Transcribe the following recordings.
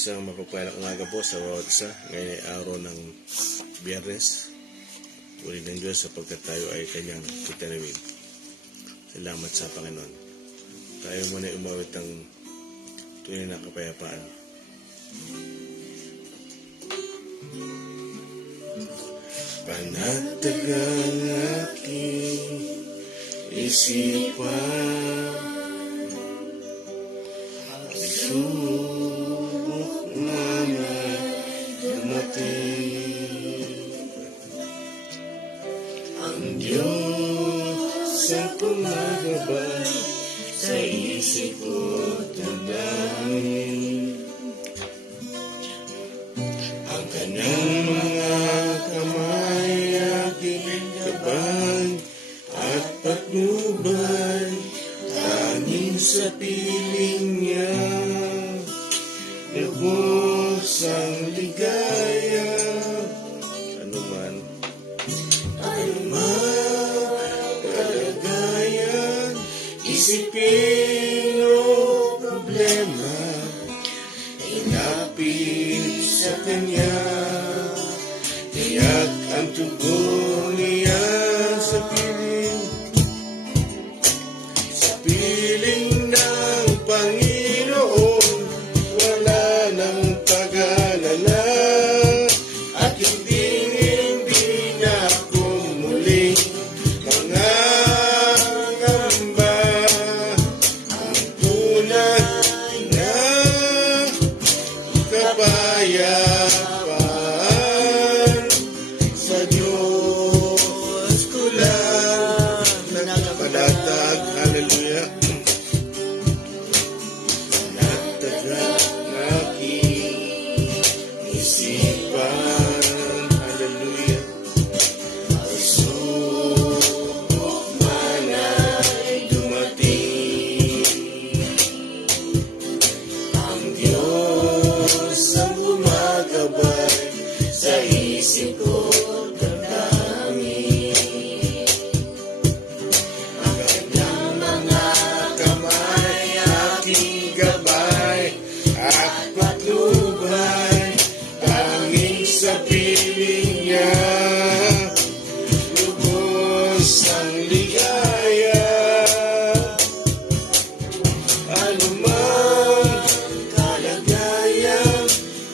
Isang mapagpalang umaga po sa bawat isa. Ngayon ay araw ng Biyernes. Uli ng Diyos sapagkat tayo ay kanyang kitaniwin. Salamat sa Panginoon. Tayo muna ay umawit ng tunay na kapayapaan. Panatagang aking isipan, pagsubok man ay dumating. Ang Diyos ang pumagabay sa isip ko tandaan. Ang kanyang mga kamay aking gabay at patnubay, tanging sa piling niya lubos ang ligaya. Anuman kalagayan, isipin o problema, ilapit sa kanya. Tiyak ang tugon niya sa piling ng Panginoon. Wala nang pag-alala at hindi na ako muling mangangamba. Ang tunay na kapayapaan sa Diyos ko lang nakapalatag. Hallelujah. Panatagang aking isipan. Hallelujah. Pagsubok man ay dumating. Ang Diyos ang gumagabay sa isip ko damdamin. Ang kanyang mga kamay aking gabay at patnubay, tanging sa piling niya lubos ang ligaya. Anumang kalagayan,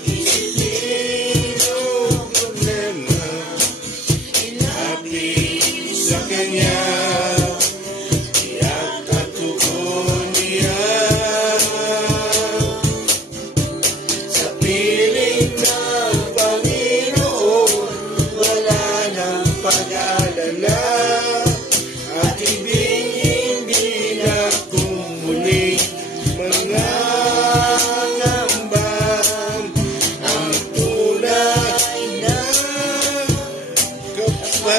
isipin o problema, ilapit sa kanya. Tiyak at tugon niya sa piling ng Panginoon. Wala nang pag-alala at hindi na kumuling mangangamba. Ang tunay na kapayapaan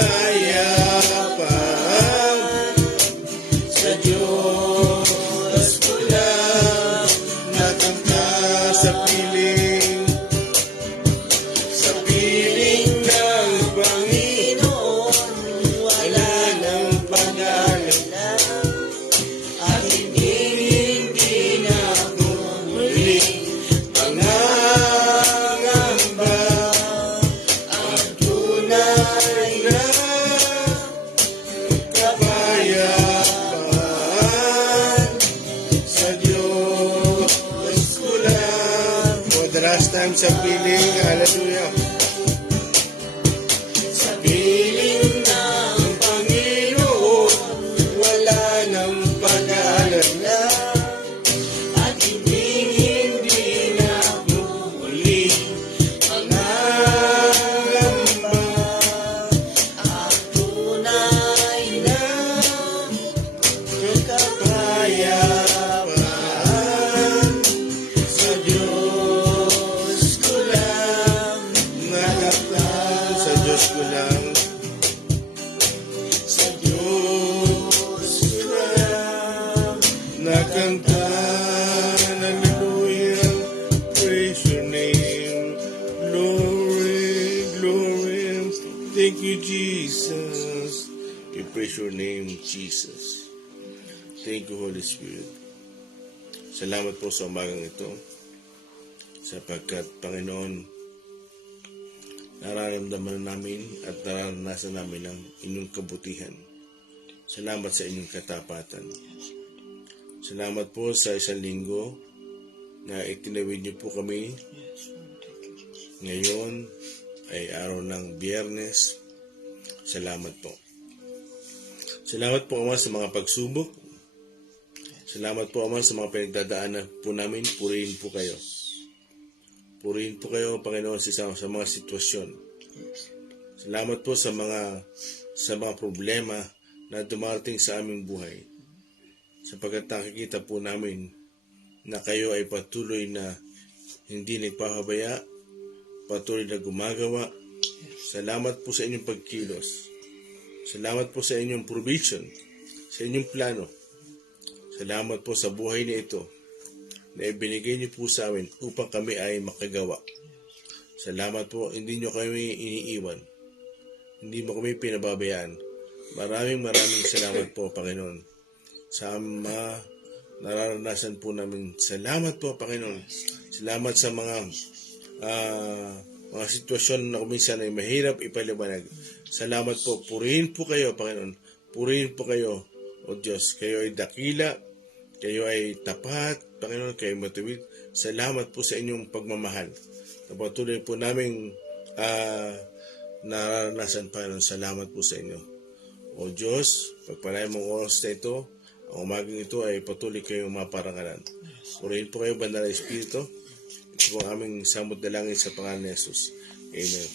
sa Diyos ko lang natangka. Sa piling ng Panginoon, wala nang pag-alala at hindi na ako muling mangangamba. Ang tunay na kapayapaan sa Diyos ko lang. For the last time sa piling, hallelujah. Sa piling ng Panginoon, wala nang pag-alala at hindi na ako muling mangangamba. Ang tunay na kapayapaan sa Diyos ko lang natangka. Sa Diyos ko lang, sa Diyos ko lang nakanta. Hallelujah. Praise your name. Glory, glory. Thank you, Jesus. We praise your name, Jesus. Thank you, Holy Spirit. Salamat po sa umagang ito. sapagkat, Panginoon, nararamdaman namin at nararanasan namin ang inyong kabutihan. Salamat sa inyong katapatan. Salamat po sa isang linggo na itinawid niyo po kami. Ngayon ay araw ng Biyernes. Salamat po. Salamat po, Ama, sa mga pagsubok. Salamat po, Ama, sa mga pinagdadaanan po namin. Purihin po kayo. Purihin po kayo, Panginoon, sa mga sitwasyon. Salamat po sa mga problema na dumarating sa aming buhay. Sapagkat nakikita po namin na kayo ay patuloy na hindi nagpapabaya, patuloy na gumagawa. Salamat po sa inyong pagkilos. Salamat po sa inyong provision, sa inyong plano. Salamat po sa buhay na ito na ibinigay niyo po sa amin upang kami ay makagawa. Salamat po, hindi niyo kami iniiwan. Hindi mo kami pinababayaan. Maraming salamat po, Panginoon, sa mga nararanasan po namin. Salamat po, Panginoon. Salamat sa mga sitwasyon na kuminsan ay mahirap ipaliwanag. Salamat po. Purihin po kayo, Panginoon. Purihin po kayo, O Diyos. Kayo ay dakila. Kayo ay tapat, Panginoon, kayo matuwid. Salamat po sa inyong pagmamahal. Napatuloy po namin naranasan, Panginoon. Salamat po sa inyo. O Diyos, pagpalain mong oras na ito, ang umagang ito ay patuloy kayong maparangalan. Purihin po kayo, Banal na Espiritu. Ito po ang aming samot dalangin sa pangalan ni Jesus. Amen.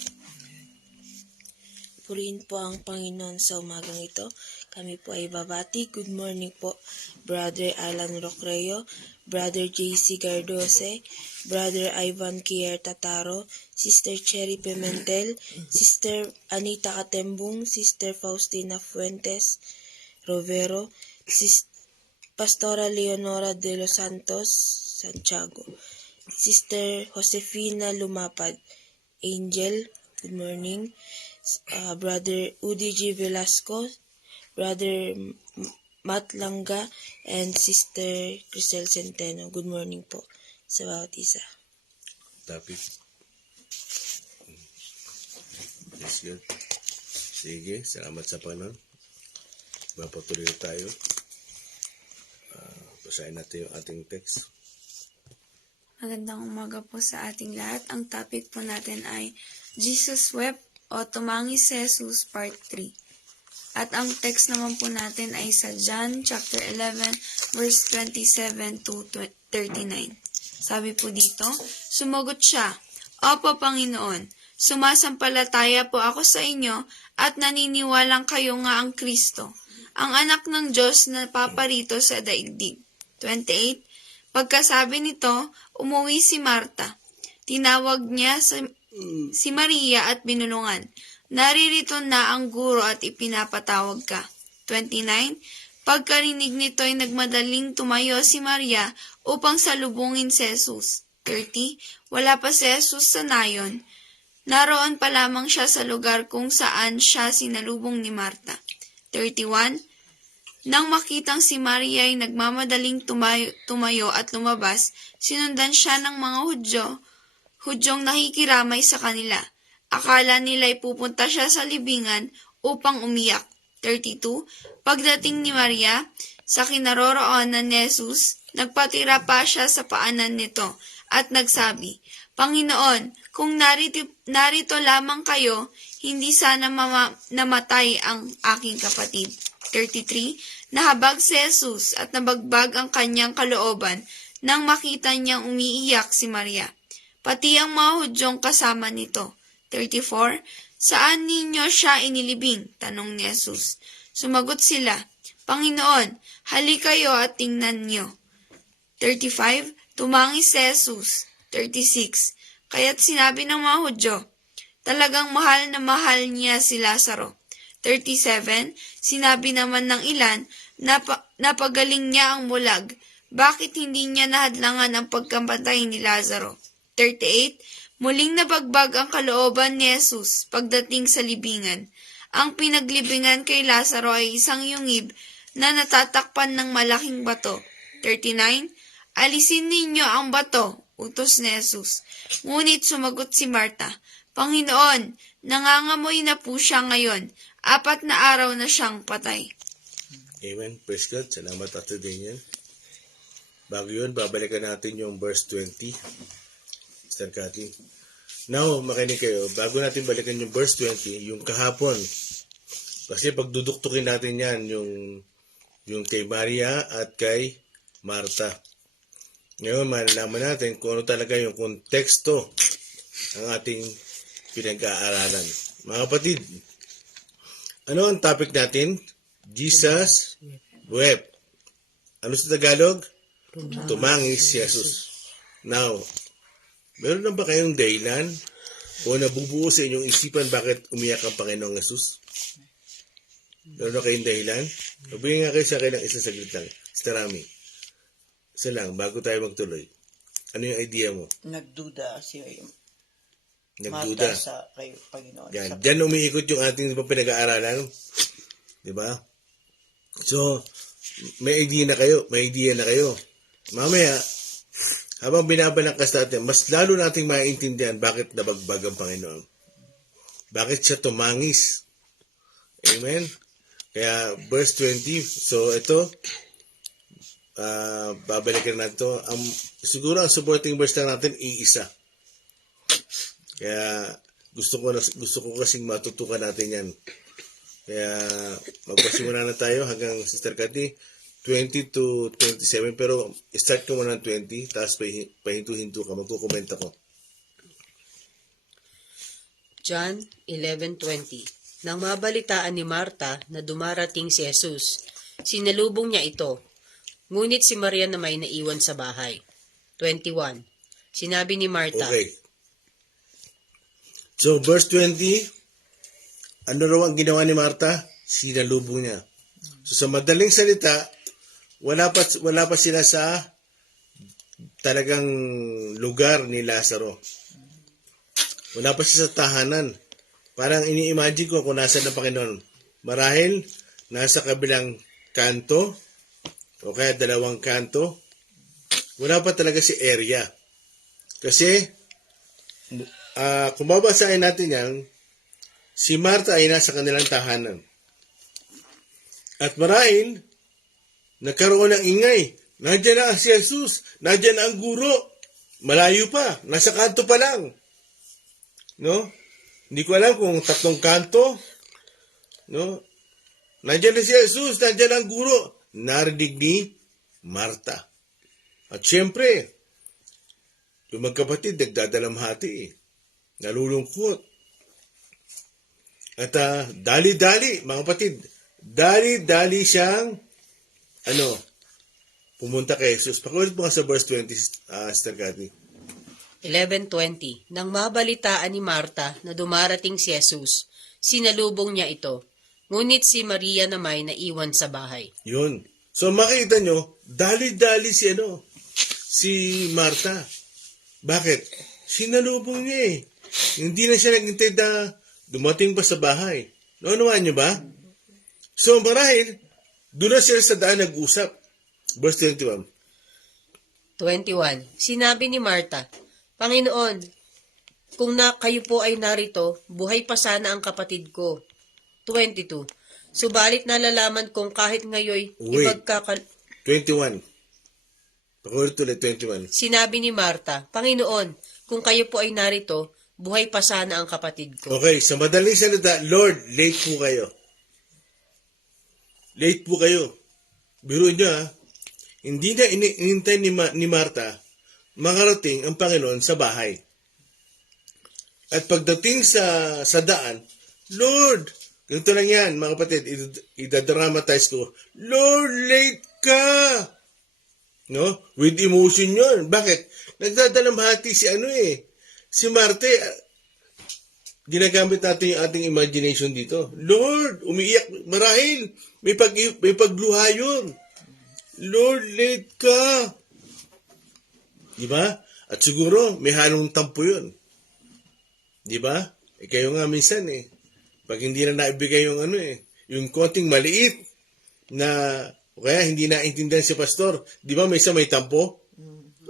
Purihin po ang Panginoon sa umagang ito. Kami po ay babati. Good morning po, Brother Alan Rocreo, Brother JC Gardose, Brother Ivan Kier Tataro, Sister Cherry Pimentel, Sister Anita Katembung, Sister Faustina Fuentes Rovero, Pastora Leonora de los Santos Santiago, Sister Josefina Lumapad, Angel, good morning, Brother UDG Velasco, Brother Matt Langga, and Sister Crisel Centeno. Good morning po sa bawat isa. Topic. Yes, good. Sige, salamat sa Panginoon. Mapatuloy tayo. Basahin natin yung ating text. Magandang umaga po sa ating lahat. Ang topic po natin ay Jesus Wept o Tumangis si Jesus Part 3. At ang text naman po natin ay sa John chapter 11 verse 27 to 39. Sabi po dito, sumagot siya, Opo, Panginoon, sumasampalataya po ako sa inyo at naniniwalang kayo nga ang Kristo, ang anak ng Diyos na paparito sa daigdig. 28. Pagkasabi nito, umuwi si Marta. Tinawag niya si Maria at binulungan. Naririto na ang guro at ipinapatawag ka. 29. Pagkarinig nito ay nagmadaling tumayo si Maria upang salubungin si Jesus. 30. Wala pa si Jesus sa nayon. Naroon pa lamang siya sa lugar kung saan siya sinalubong ni Marta. 31. Nang makitang si Maria ay nagmamadaling tumayo at lumabas, sinundan siya ng mga Hudyong nakikiramay sa kanila. Akala nila'y pupunta siya sa libingan upang umiyak. 32. Pagdating ni Maria sa kinaroroonan ni Jesus, nagpatira pa siya sa paanan nito at nagsabi, Panginoon, kung narito lamang kayo, hindi sana namatay ang aking kapatid. 33. Nahabag si Jesus at nabagbag ang kanyang kalooban nang makita niyang umiiyak si Maria. Pati ang mga Hudyong kasama nito. 34. Saan ninyo siya inilibing? Tanong ni Jesus. Sumagot sila, Panginoon, halik kayo at tingnan niyo. 35. Tumangis si Jesus. 36. Kaya't sinabi ng mga Hudyo, talagang mahal na mahal niya si Lazaro. 37. Sinabi naman ng ilan, napagaling niya ang bulag. Bakit hindi niya nahadlangan ang pagkamatay ni Lazaro? 38. Muling nabagbag ang kalooban ni Jesus pagdating sa libingan. Ang pinaglibingan kay Lazaro ay isang yungib na natatakpan ng malaking bato. 39. Alisin ninyo ang bato utos ni Jesus. Ngunit sumagot si Marta, Panginoon, nangangamoy na po siya ngayon. 4 na araw na siyang patay. Amen. Praise God. Salamat Ate Daniel. Bago yun, babalikan natin yung verse 20. Sister Cathy. Now, makinig kayo. Bago natin balikan yung verse 20, yung kahapon. Kasi pagduduktukin natin yan, yung kay Maria at kay Marta. Ngayon, malalaman natin kung ano talaga yung konteksto ng ating pinag-aaralan. Mga kapatid, ano ang topic natin? Jesus wept. Ano sa Tagalog? Tumangis si Jesus. Now, meron na ba kayong dahilan o nabubuo sa inyong isipan bakit umiyak ang Panginoong Jesus? Meron na kayong dahilan? Magbigay nga kayo sa akin ng isang saglit lang. Sister Rami, isa lang, bago tayo magtuloy. Ano yung idea mo? Nagduda si Nagduda. Marta sa kay Panginoon. Yan. Diyan umiikot yung ating pinag-aaralan. Di ba? So, may idea na kayo. Mamaya, habang binabalangkas natin, mas lalo nating maintindihan bakit nabagbag ang Panginoon. Bakit siya tumangis. Amen? Kaya, verse 20, so ito, babalikan natin ito. Siguro ang supporting verse lang natin, iisa. Kaya, gusto ko kasing matutukan natin yan. Kaya, magpasimula na tayo hanggang Sister Cathy, 20 to 27, pero start ko muna ng 20, tapos pahinto-hinto ka, magkukomment ako. John 11:20. Nang mabalitaan ni Marta na dumarating si Jesus, sinalubong niya ito. Ngunit si Maria na may naiwan sa bahay. 21. Sinabi ni Marta, Okay. So, verse 20, ano raw ang ginawa ni Marta? Sinalubong niya. So, sa madaling salita, wala pa sila sa talagang lugar ni Lazaro. Wala pa siya sa tahanan. Parang ini-imagine ko kung nasa na Panginoon. Marahil, nasa kabilang kanto, o kaya dalawang kanto, wala pa talaga si area. Kasi, kung babasahin natin yan, si Marta ay nasa kanilang tahanan. At marahil, nagkaroon ng ingay. Nandiyan na si Jesus. Nandiyan na ang guro. Malayo pa. Nasa kanto pa lang. No? Hindi ko alam kung 3 kanto. No? Nandiyan na si Jesus. Nandiyan na ang guro. Narinig ni Marta. At syempre, yung magkapatid, nagdadalamhati eh. Nalulungkot. At dali-dali, mga kapatid, dali-dali siyang pumunta kay Jesus. Pakulit mo nga sa verse 20, Sister Cathy. 11:20. Nang mabalitaan ni Marta na dumarating si Jesus, sinalubong niya ito. Ngunit si Maria na may naiwan sa bahay. Yun. So makita nyo, dali-dali si Marta. Bakit? Sinalubong niya eh. Hindi na siya naghintay na dumating pa sa bahay. Naunawaan niyo ba? So marahil, doon na sila sa daan nag-usap. Verse 21. 21. Sinabi ni Marta, Panginoon, kung kayo po ay narito, buhay pa sana ang kapatid ko. 22. Subalit nalalaman kong kahit ngayoy Wait. 21. Pakulit ulit 21. Sinabi ni Marta, Panginoon, kung kayo po ay narito, buhay pa sana ang kapatid ko. Okay, sa madaling salita, Lord, late po kayo. Late po kayo. Biro niya, hindi na inintay ni Marta makarating ang Panginoon sa bahay. At pagdating sa daan, Lord, ganito lang yan, mga kapatid, idadramatize ko, Lord, late ka! No? With emotion yun. Bakit? Nagdadalamhati si Marta, ginagamit natin yung ating imagination dito. Lord, umiiyak, marahil, may pagluha yun. Lord, late ka. Diba? At siguro, may halong tampo yun. Diba? Kayo nga minsan pag hindi na naibigay yung yung konting maliit na, o kaya hindi naintindihan si pastor, diba may isa may tampo?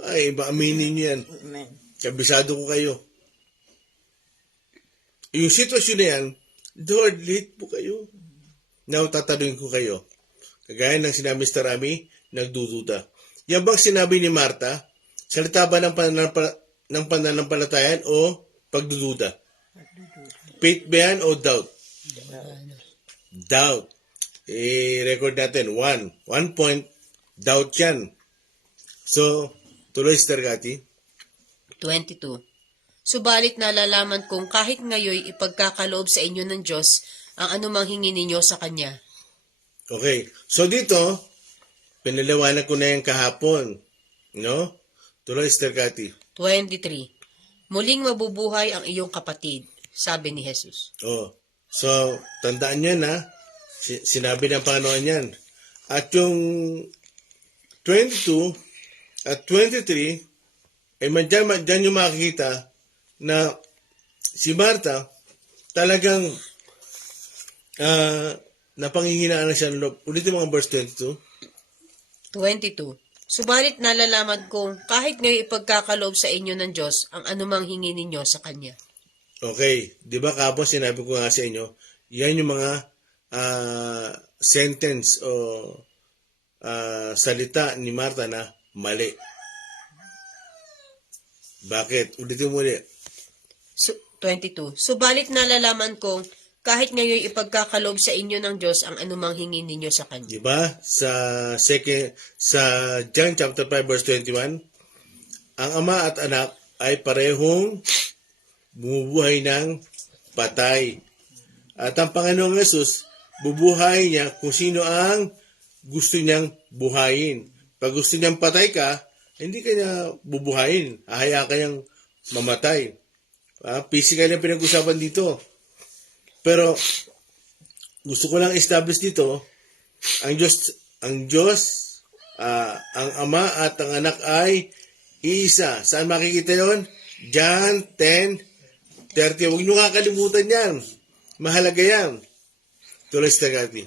Ay, maaminin niyo yan. Amen. Kabisado ko kayo. Yung sitwasyon na yan, Lord, late po kayo. Now, tatanungin ko kayo. Kagaya ng sinabi Mr. Rami, nagdududa. Yan bang sinabi ni Marta? Salita ba ng pananampalatayan o pagdududa? Faith ba yan o doubt? Doubt. I-record natin. 1 point, doubt yan. So, tuloy, Sister Gati. 22. Subalit nalalaman kong kahit ngayon ipagkakaloob sa inyo ng Diyos ang anumang hingi ninyo sa Kanya. Okay. So, dito, pinaliwanag ko na yung kahapon. No? Tuloy, Sister Gati. 23. Muling mabubuhay ang iyong kapatid, sabi ni Jesus. Oh. So, tandaan nyo na, sinabi ng Panginoon yan. At yung 22 at 23, dyan yung makikita na si Marta talagang napanghihinaan na siya ng loob. Ulitin mga verse 22. 22. Subalit nalalaman kong kahit ngayon ipagkakaloob sa inyo ng Diyos ang anumang hingi ninyo sa Kanya. Okay. Di ba kapos sinabi ko nga sa inyo, yan yung mga sentence o salita ni Marta na mali. Bakit? Ulitin mo ulit. 22. Subalit nalalaman kong kahit ngayon ipagkakaloob sa inyo ng Diyos ang anumang hingi ninyo sa Kanya. Di ba? Sa John chapter 5 verse 21, ang ama at anak ay parehong bumubuhay ng patay. At ang Panginoong Yesus, bubuhay niya kung sino ang gusto niyang buhayin. Pag gusto niyang patay ka, hindi ka niya bubuhayin. Ahaya ka niyang mamatay. Physical yung pinag-usapan dito. Pero gusto ko lang establish dito, ang Diyos, ang Ama at ang Anak ay iisa. Saan makikita yon? John 10:30. Huwag niyo kakalimutan yan. Mahalaga yan. Tuloy sa Gati.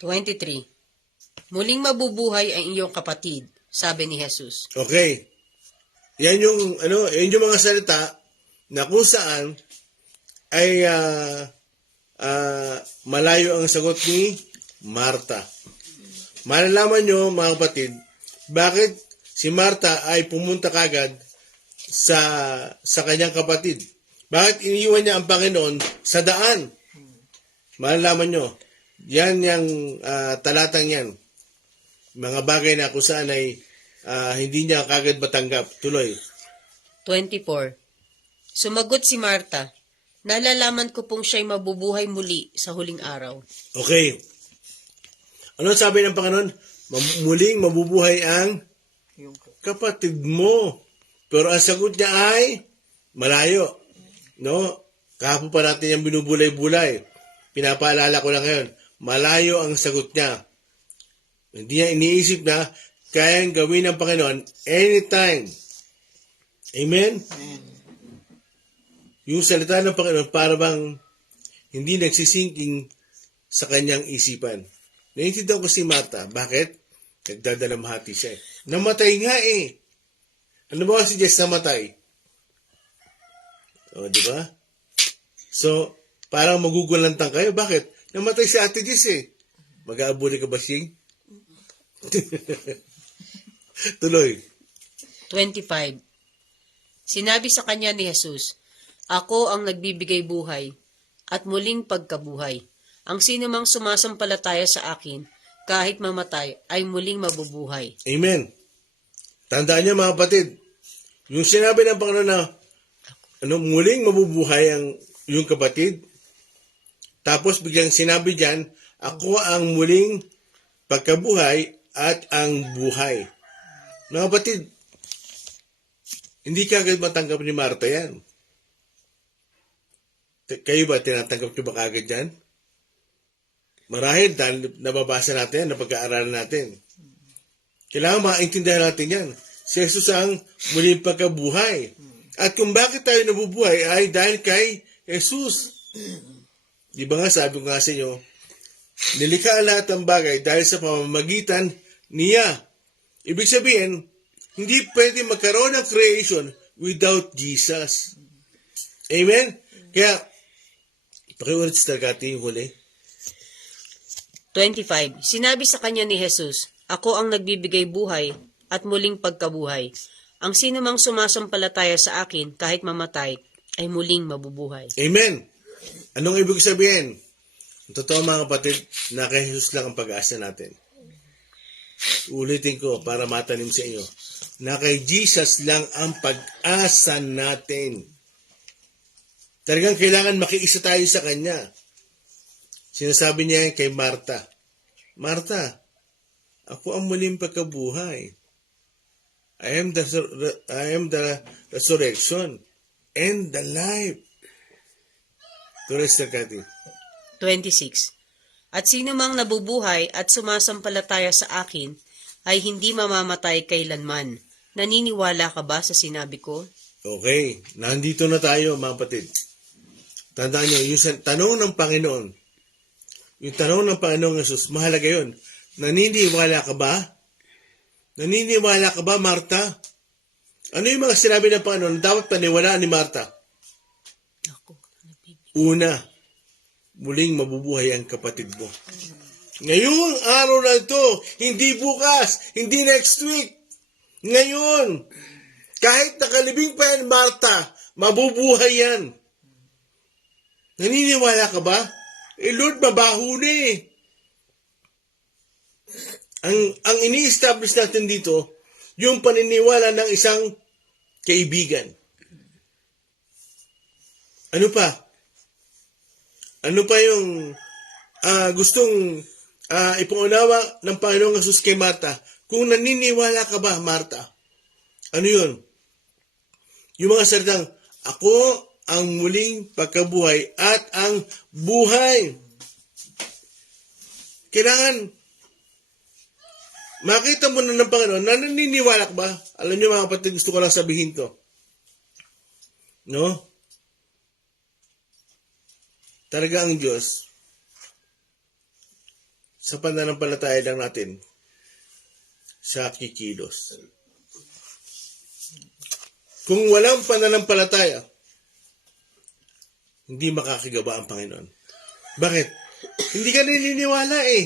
23. Muling mabubuhay ang iyong kapatid, sabi ni Jesus. Okay. Yan yung mga salita na kung saan ay malayo ang sagot ni Marta. Malalaman nyo, mga kapatid, bakit si Marta ay pumunta kagad sa kanyang kapatid. Bakit iniwan niya ang Panginoon sa daan? Malalaman nyo. Yan yung talatang yan. Mga bagay na kung saan ay hindi niya kagad matanggap. Tuloy. 24. Sumagot si Marta, nalalaman ko pong siya'y mabubuhay muli sa huling araw. Okay. Ano sabi ng Panginoon? Muling mabubuhay ang Yung kapatid mo. Pero ang sagot niya ay malayo. No? Kahapon pa natin yung binubulay-bulay. Pinapaalala ko lang ngayon. Malayo ang sagot niya. Hindi niya iniisip na kayang gawin ng Panginoon anytime. Amen? Yung salita ng Panginoon para bang hindi nagsisinking sa kanyang isipan. Naiintindihan ko si Marta. Bakit? Nagdadalamhati siya. Namatay nga eh. Ano ba si Jess namatay? O, di ba? So, parang magugulantang kayo. Bakit? Namatay si Ate Jess eh. Mag-aabuli ka ba, Shing? Tuloy. 25. Sinabi sa kanya ni Jesus, Ako ang nagbibigay buhay at muling pagkabuhay. Ang sino mang sumasampalataya sa akin, kahit mamatay, ay muling mabubuhay. Amen. Tandaan niyo mga kapatid, yung sinabi ng Panginoon na muling mabubuhay yung kapatid, tapos biglang sinabi diyan, ako ang muling pagkabuhay at ang buhay. Mga kapatid, hindi kagad matanggap ni Marta yan. Kayo ba, tinatanggap niyo ba kagad yan? Marahil dahil nababasa natin yan, napag-aaralan natin. Kailangan maintindihan natin yan. Si Jesus ang muling pagkabuhay. At kung bakit tayo nabubuhay ay dahil kay Jesus. Di ba nga sabi ko nga sa inyo, nilikha ang lahat ng bagay dahil sa pamamagitan niya. Ibig sabihin, Hindi pwede magkaroon ng creation without Jesus. Amen? Kaya, pakiulit sa Targati yung huli. 25. Sinabi sa kanya ni Jesus, Ako ang nagbibigay buhay at muling pagkabuhay. Ang sinumang sumasampalataya sa akin kahit mamatay ay muling mabubuhay. Amen. Anong ibig sabihin? Ang totoo mga kapatid, na kay Jesus lang ang pag-asa natin. Ulitin ko para matanim sa inyo. Na kay Jesus lang ang pag-asa natin. Talagang kailangan makiisa tayo sa Kanya. Sinasabi niya kay Marta, Marta, ako ang muling pagkabuhay. I am the resurrection and the life. Tuloy sa Targati. 26. At sino mang nabubuhay at sumasampalataya sa akin ay hindi mamamatay kailanman. Naniniwala ka ba sa sinabi ko? Okay, nandito na tayo mga kapatid. Tandaan nyo, yung tanong ng Panginoon, yung tanong ng Panginoong Jesus, mahalaga yun. Naniniwala ka ba? Naniniwala ka ba, Marta? Ano yung mga sinabi ng Panginoon dapat paniwalaan ni Marta? Una, muling mabubuhay ang kapatid mo. Ngayong araw na ito, hindi bukas, hindi next week. Ngayon, kahit nakalibing pa yan, Marta, mabubuhay yan. Naniniwala ka ba? Lord, mabaho na eh. Ang ini-establish natin dito, yung paniniwala ng isang kaibigan. Ano pa? Ano pa yung gustong ipaunawa ng Panginoong Jesus kay Marta? Kung naniniwala ka ba, Marta? Ano yun? Yung mga salitang, ako ang muling pagkabuhay at ang buhay. Kailangan makita mo na ng Panginoon na naniniwala ka ba? Alam niyo mga kapatid, gusto ko lang sabihin to. No? Talaga ang Diyos, sa pananampalataya lang natin, siya kikilos. Kung walang pananampalataya, hindi makakigaba ang Panginoon. Bakit? Hindi ka naniniwala eh.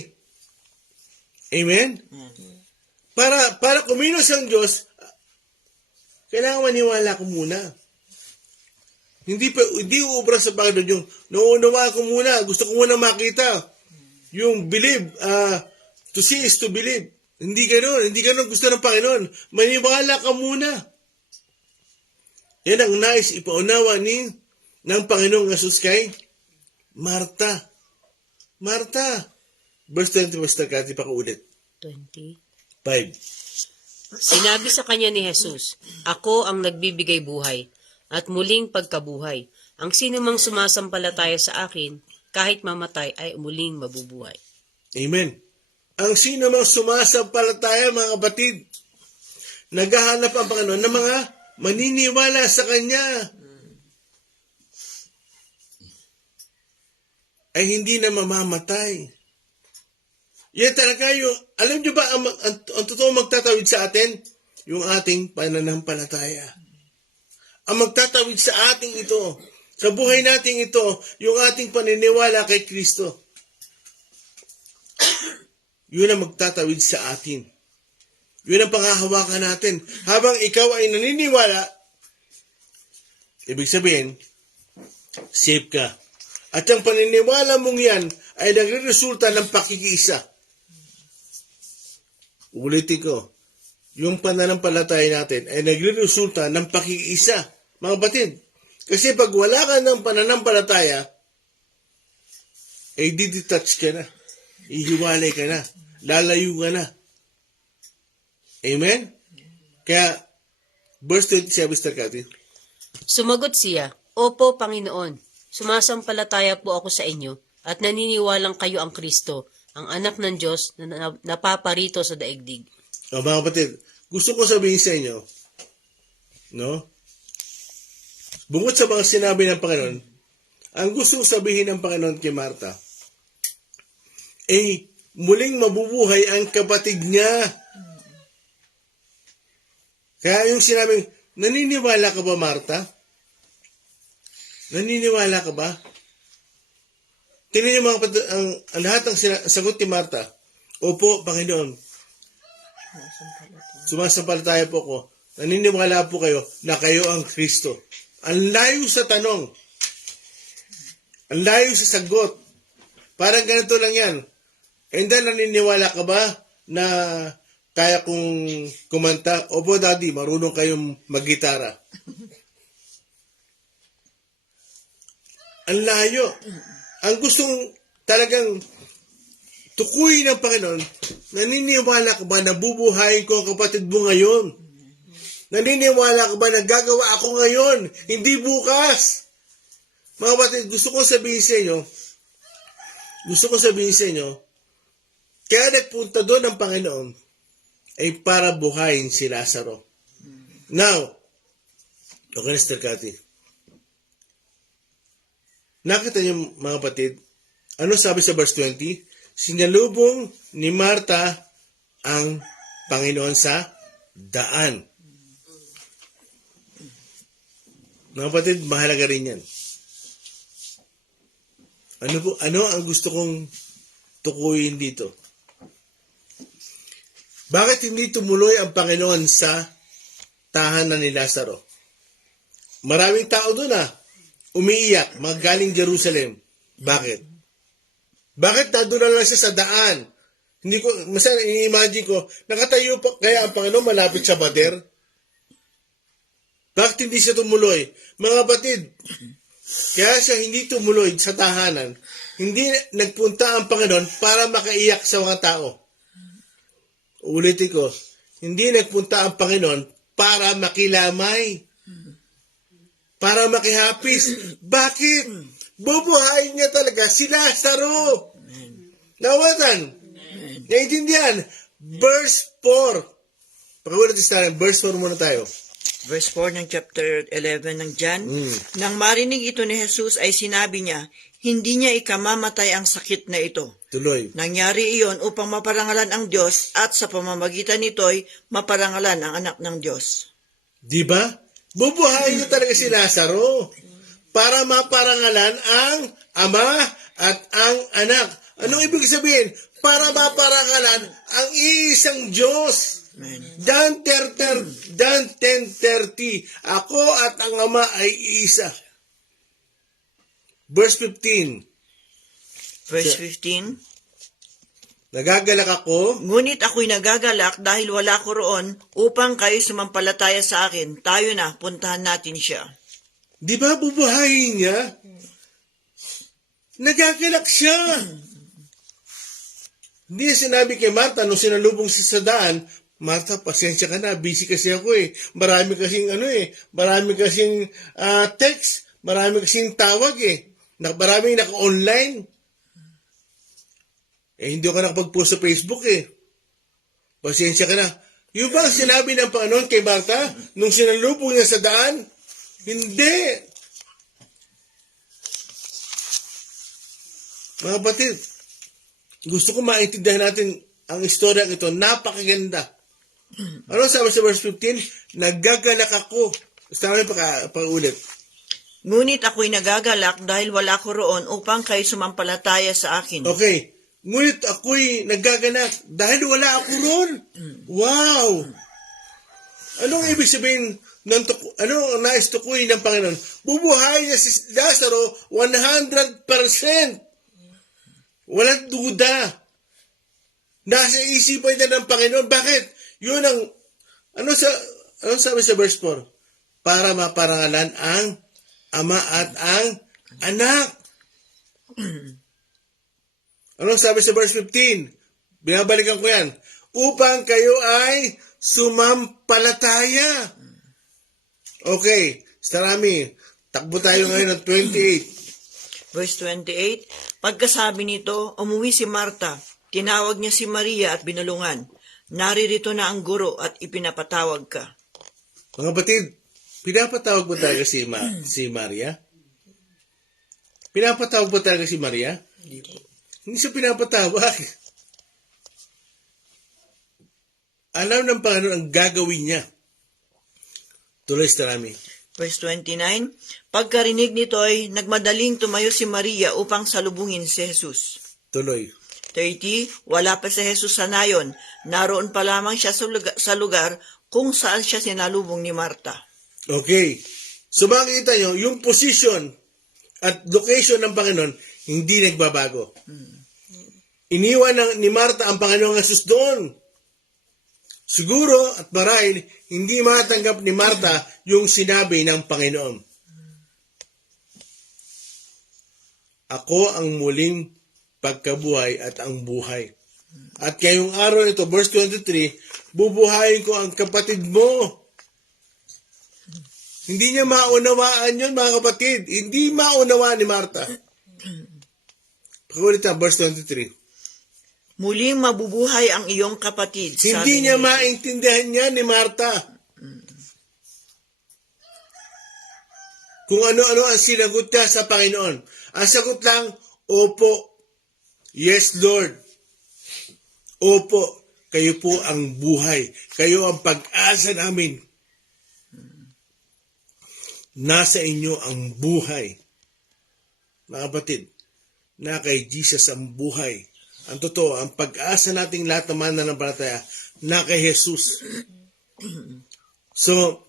Amen? Para kumilos ang Diyos, kailangan maniwala ko muna. Hindi uubra sa Panginoon yung nauunawa ko muna, gusto ko muna makita. Yung believe, to see is to believe. Hindi ganun gusto ng Panginoon. Maniwala ka muna. Yan ang nais ipaunawa ng Panginoong Jesus kay Marta. Marta. Verse 20, verse 30, pakaulit. 20. 5. Sinabi sa kanya ni Jesus, Ako ang nagbibigay buhay at muling pagkabuhay. Ang sino mang sumasampalataya sa akin, kahit mamatay ay muling mabubuhay. Amen. Ang sino mang sumasampalataya, mga kapatid, naghahanap ang Panginoon ng mga maniniwala sa Kanya, ay hindi na mamamatay. Yan talaga yung, alam nyo ba, ang totoo magtatawid sa atin? Yung ating pananampalataya. Ang magtatawid sa ating ito, sa buhay nating ito, yung ating paniniwala kay Kristo. Yun ang magtatawid sa atin. Yun ang panghahawakan natin. Habang ikaw ay naniniwala, ibig sabihin, safe ka. At ang paniniwala mong yan ay nagre-resulta ng pakikiisa. Ulitin ko, yung pananampalataya natin ay nagre-resulta ng pakikiisa. Mga batid, kasi pag wala ka ng pananampalataya, ay didetach ka na. Ihiwalay ka na. Lalayo ka na. Amen? Kaya, verse 27, Targati. Sumagot siya, Opo, Panginoon, sumasampalataya po ako sa inyo at naniniwalang kayo ang Kristo, ang anak ng Diyos na napaparito sa daigdig. O, mga kapatid, gusto ko sabihin sa inyo, no? Bukod sa mga sinabi ng Panginoon, ang gusto sabihin ng Panginoon kay Marta, muling mabubuhay ang kapatid niya. Kaya yung sinabing, naniniwala ka ba, Marta? Naniniwala ka ba? Tingnan niyo mga kapatid, ang lahat ng sagot ni Marta. Opo, Panginoon. Sumasampalataya po ko. Naniniwala po kayo na kayo ang Kristo. Ang layo sa tanong. Ang layo sa sagot. Parang ganito lang yan. And then, naniniwala ka ba na kaya kong kumanta? Opo, Daddy, marunong kayong maggitara. Ang layo. Ang gustong talagang tukuyin ng Panginoon, naniniwala ka ba na bubuhayin ko ang kapatid mo ngayon? Naniniwala ka ba na gagawa ako ngayon, hindi bukas? Mga kapatid, gusto ko sabihin sa inyo, kaya nagpunta doon ang Panginoon ay para buhayin si Lazaro. Now, okay na, Sister Cathy. Nakita niyo mga kapatid, ano sabi sa verse 20? Sinalubong ni Marta ang Panginoon sa daan. Mga kapatid, mahalaga rin yan. Ano ang gusto kong tukuyin dito? Bakit hindi tumuloy ang Panginoon sa tahanan ni Lazaro? Maraming tao doon umiiyak, mga galing Jerusalem. Bakit? Bakit nadula lang siya sa daan? Hindi ko, masaya i-imagine ko, nakatayo pa kaya ang Panginoon malapit sa bader? Bakit hindi siya tumuloy? Mga kapatid, kaya siya hindi tumuloy sa tahanan. Hindi nagpunta ang Panginoon para makaiyak sa mga tao. Ulitin ko, hindi nagpunta ang Panginoon para makilamay. Para makihapis. Bakit? Bubuhayin niya talaga si Lazaro. Nawatan. Naintindihan. Verse 4. Pag-ulit tayo, verse 4 muna tayo. Verse 4 ng chapter 11 ng John. Nang marinig ito ni Jesus ay sinabi niya, hindi niya ikamamatay ang sakit na ito. Tuloy. Nangyari iyon upang maparangalan ang Diyos at sa pamamagitan nito'y maparangalan ang anak ng Diyos. Di ba? Bubuhayin niyo talaga si Lazaro para maparangalan ang Ama at ang Anak. Anong ibig sabihin? Para maparangalan ang iisang Diyos. Amen. Dan 10:30. Ako at ang Ama ay isa. Verse 15. Verse 15. Nagagalak ako. Ngunit ako'y nagagalak dahil wala ko roon upang kayo sumampalataya sa akin. Tayo na, puntahan natin siya. Di ba bubuhayin niya? Nagagalak siya. Hindi niya sinabi kay Marta nung sinalubong siya sa daan, Marta, pasensya ka na, busy kasi ako Marami kasing text, marami kasing tawag maraming naka-online. Hindi ako nakapag-post sa Facebook Pasensya ka na. Yung ba sinabi ng Panginoon kay Marta nung sinalubong niya sa daan? Hindi. Mga kapatid, gusto ko maintindihan natin ang istorya ito. Napakaganda. Ano sabi sa verse 15? Nagagalak ako. Gusto namin pag-ulit. Ngunit ako'y nagagalak dahil wala ko roon upang kayo sumampalataya sa akin. Okay. Ngunit ako'y nagagalak dahil wala ako roon. Wow! Anong ibig sabihin anong nais tukuyin ng Panginoon? Bubuhayin niya si Lazaro 100%. Walang duda. Nasa isipan niya ng Panginoon. Bakit? Yun ang, ano sabi sa verse 4? Para maparangalan ang Ama at ang Anak. Anong sabi sa verse 15? Binabalikan ko yan. Upang kayo ay sumampalataya. Okay. Sarami. Takbo tayo ngayon ng 28. Verse 28, pagkasabi nito, umuwi si Marta. Tinawag niya si Maria at binulungan. Naririto na ang guro at ipinapatawag ka. Mga batid, pinapatawag ba talaga si Maria? Pinapatawag ba talaga si Maria? Hindi po. Hindi siya pinapatawag. Alam ng Panginoon ang gagawin niya. Tuloy sa rami. Verse 29, pagkarinig nito ay nagmadaling tumayo si Maria upang salubungin si Jesus. Tuloy. 30, wala pa si Jesus sa nayon. Naroon pa lamang siya sa lugar kung saan siya sinalubong ni Marta. Okay. So makikita nyo, yung position at location ng Panginoon, hindi nagbabago. Iniwan ni Marta ang Panginoong Jesus doon. Siguro at marahil, hindi matanggap ni Marta yung sinabi ng Panginoon. Ako ang muling pagkabuhay at ang buhay. At ngayong araw nito, verse 23, bubuhayin ko ang kapatid mo. Hindi niya maunawaan yun, mga kapatid. Hindi maunawaan ni Marta. Pakulit na, verse 23. Muling mabubuhay ang iyong kapatid. Hindi niya maintindihan niya ni Marta. Kung ano-ano ang sinagot niya sa Panginoon. Ang sagot lang, opo. Yes, Lord. Opo. Kayo po ang buhay. Kayo ang pag-asa namin. Nasa inyo ang buhay. Mga kapatid, na kay Jesus ang buhay. Ang totoo, ang pag-asa nating lahat ng mananampalataya na kay Jesus. So,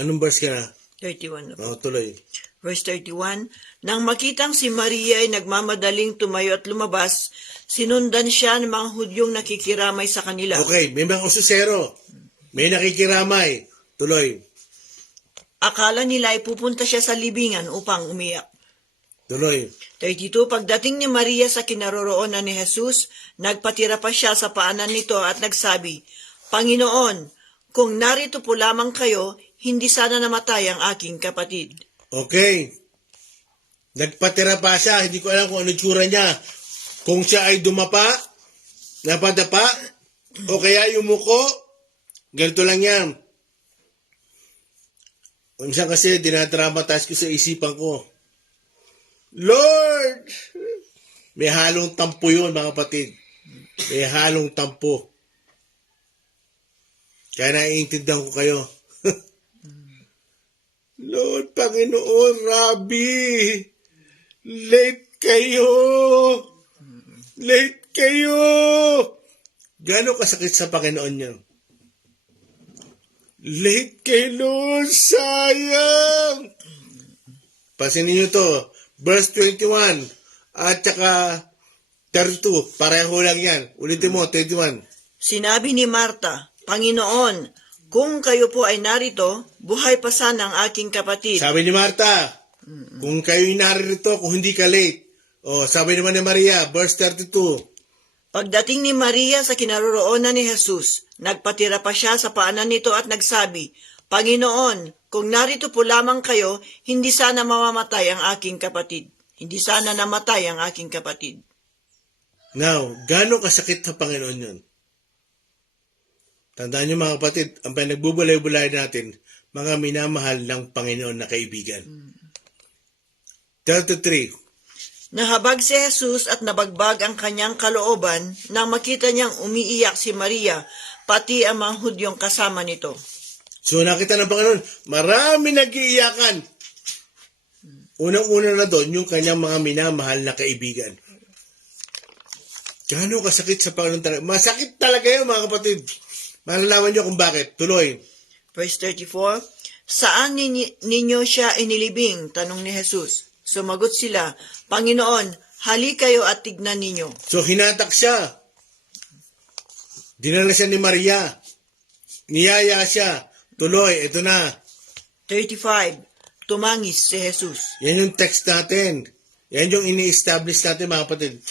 anong verse ka na? 31 na po. Tuloy. Verse 31, nang makitang si Maria ay nagmamadaling tumayo at lumabas, sinundan siya ng mga Hudyong nakikiramay sa kanila. Okay, may mga ususero. May nakikiramay. Tuloy. Akala nila ay pupunta siya sa libingan upang umiyak. Tuloy. 32, pagdating ni Maria sa kinaroroonan ni Jesus, nagpatira pa siya sa paanan nito at nagsabi, Panginoon, kung narito po lamang kayo, hindi sana namatay ang aking kapatid. Okay. Nagpatira pa siya. Hindi ko alam kung ano itsura niya. Kung siya ay dumapa, napadapa, o kaya yumuko, ganito lang yan. Minsan kasi dinadramatize ko sa isipan ko. Lord! May halong tampo yun, mga kapatid. May halong tampo. Kaya naiintindihan ko kayo. Lord, Panginoon, Rabbi, late kayo. Late kayo. Gano'ng kasakit sa Panginoon yan? Late kay Lord, sayang. Pasinin nyo to, verse 21, at saka 32, pareho lang yan. Ulitin mo, 21. Sinabi ni Marta, Panginoon, kung kayo po ay narito, buhay pa sana ang aking kapatid. Sabi ni Marta, kung kayo'y narito, kung hindi ka late. O, sabi naman ni Maria, verse 32. Pagdating ni Maria sa kinaroroonan ni Jesus, nagpatira pa siya sa paanan nito at nagsabi, Panginoon, kung narito po lamang kayo, hindi sana mamamatay ang aking kapatid. Hindi sana namatay ang aking kapatid. Now, gano'ng kasakit sa Panginoon yun? Tandaan niyo mga kapatid, ang pinagbubulay-bulay natin, mga minamahal ng Panginoon na kaibigan. 33. Nahabag si Jesus at nabagbag ang kanyang kalooban nang makita niyang umiiyak si Maria, pati ang mga Hudyong kasama nito. So nakita ng Panginoon, marami nag-iiyakan. Unang-una na doon, yung kanyang mga minamahal na kaibigan. Gano'ng kasakit sa Panginoon talaga? Masakit talaga yun mga kapatid. Malalaman niyo kung bakit. Tuloy. Verse 34, Saan ninyo siya inilibing? Tanong ni Jesus. Sumagot sila, Panginoon, hali kayo at tignan ninyo. So hinatak siya. Dinala siya ni Maria. Niyaya siya. Tuloy, ito na. 35, tumangis si Jesus. Yan yung text natin. Yan yung ini-establish natin mga kapatid.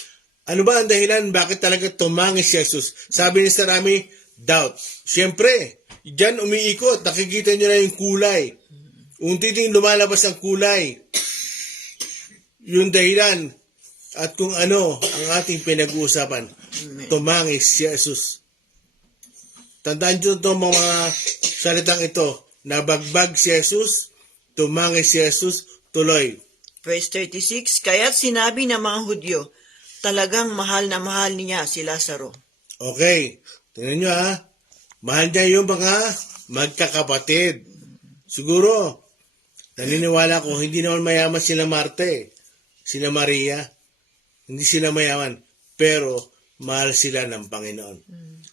Ano ba ang dahilan bakit talaga tumangis si Jesus? Sabi ni Sarami, doubt. Siyempre, dyan umiikot. Nakikita nyo na yung kulay. Unti-unting lumalabas ang kulay. Yung dahilan at kung ano ang ating pinag-uusapan. Tumangis si Jesus. Tandaan nyo itong mga salitang ito. Nabagbag si Jesus, tumangis si Jesus, tuloy. Verse 36, Kaya't sinabi ng mga Hudyo, talagang mahal na mahal niya si Lazaro. Okay, tingnan nyo ha. Mahal niya yung mga magkakapatid. Siguro, naniniwala ko, hindi naman mayaman sila Marta eh. Sila Maria. Hindi sila mayaman. Pero, mahal sila ng Panginoon.